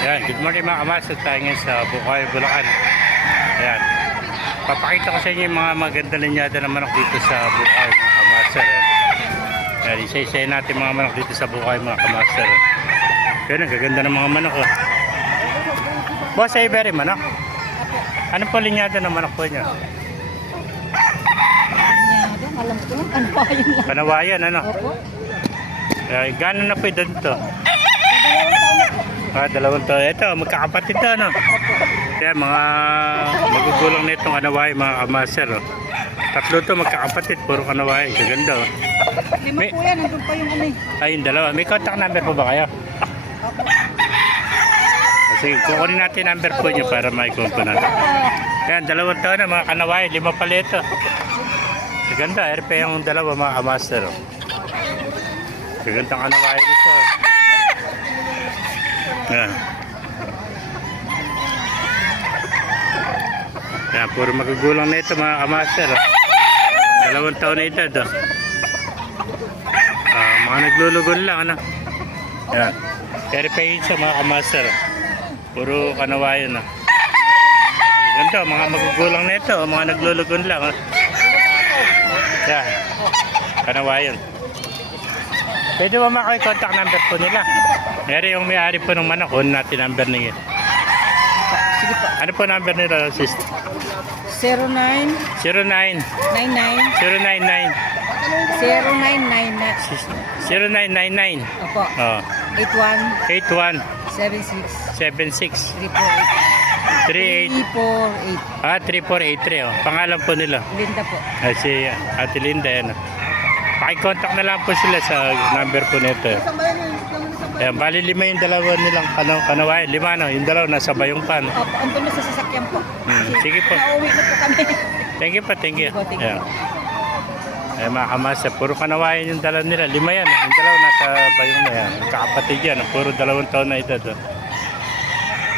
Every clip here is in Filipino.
Ayan, good morning mga kamas. Tayo ngayon sa Bukay, Bulacan. Ayan. Papakita ko sa inyo yung mga maganda linyada na manok dito sa Bukay mga kamaster. Ayan, isa-isa natin mga manok dito sa Bukay mga kamaster. Ayan, ang gaganda ng mga manok. Oh. Boss, ay very manok. Ano po linyada ng manok po niya? Nyado, alam ko lang, ano pa yun lang. Panawayan, ano? Opo. Ay, gano'n na po doon to? Ah, dalawang taon. Ito, magkakapatid to, no? Yan, mga magugulang na itong kanaway, mga kamaster, oh. Tatlo to magkakapatid, puro kanaway. Gaganda, oh. Lima May- po yan, nandun pa yung ano eh. Ay, yung dalawa. May contact number po ba kayo? Opo. Sige, kukunin natin number po niyo para maikompo natin. Yan, dalawang taon na mga kanaway, lima pala ito. Gaganda, RP yung dalawa mga kamaster, oh. Gagandang kanaway nito, oh. Yan. Yan, puro magugulang na ito mga kamaster. oh. Dalawang taon na ito. Do. Ah, mga naglulugon lang, ano? Yan. Terrifying sa mga kamaster. oh. Puro kanawayan na. Ganda, mga magugulang na ito. oh, Mga naglulugon lang. Oh. Yan. Kanawayan. Pwede ba makakoy contact number po nila? Meron yung may-ari po ng manok. Kunin natin number niya. Sige po. Ano po number nila, sister? 09 09 99 0999 0999 0999 Opo. oh, 81 81 76 76 348 38 348 ah 3483 oh. Pangalan po nila. Linda po. Ah, si Ate Linda yan. Pakicontact na lang po sila sa number po nito. Ayan, bali lima yung dalawa nilang kanaw, kanaway. Lima no, yung dalawa nasa bayong pan. Opo, andun na sa sasakyan po. Hmm, sige po. Nauwi na po kami. Thank you po, thank you. Thank you. Ayan. Ay mga kamasa, puro kanawayan yung dala nila. Lima yan, yung dalawa nasa bayong na yan. Kakapatid yan, puro dalawang taon na ito. To.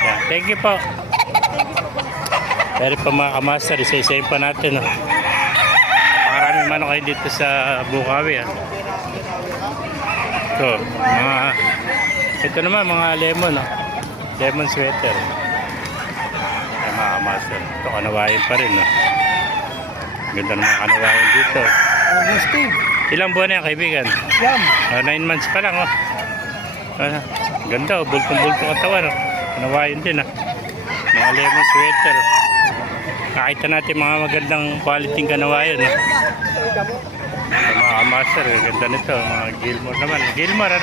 Ayan, thank you po. Pero pa mga kamaster, isa-isayin pa natin. Oh. Maraming manok kayo dito sa Bukawi. Ah. Ito, mga, ito naman mga lemon. Oh. Lemon sweater. Ay mga kamaster, ito kanawayan pa rin. Oh. Ganda ng mga kanawayan dito. Steve. Ilang buwan na yan, kaibigan? Yan. Ah, nine months pa lang, oh. Ah, ganda, oh. Bultong-bultong katawan, oh. Kanawayan din, ah. Mga lemon sweater, oh. Nakita natin mga magandang quality kanawayan, oh. Master இருக்குது தனுஷ் அவன் கில்மோர் நம்ம கில்மோரா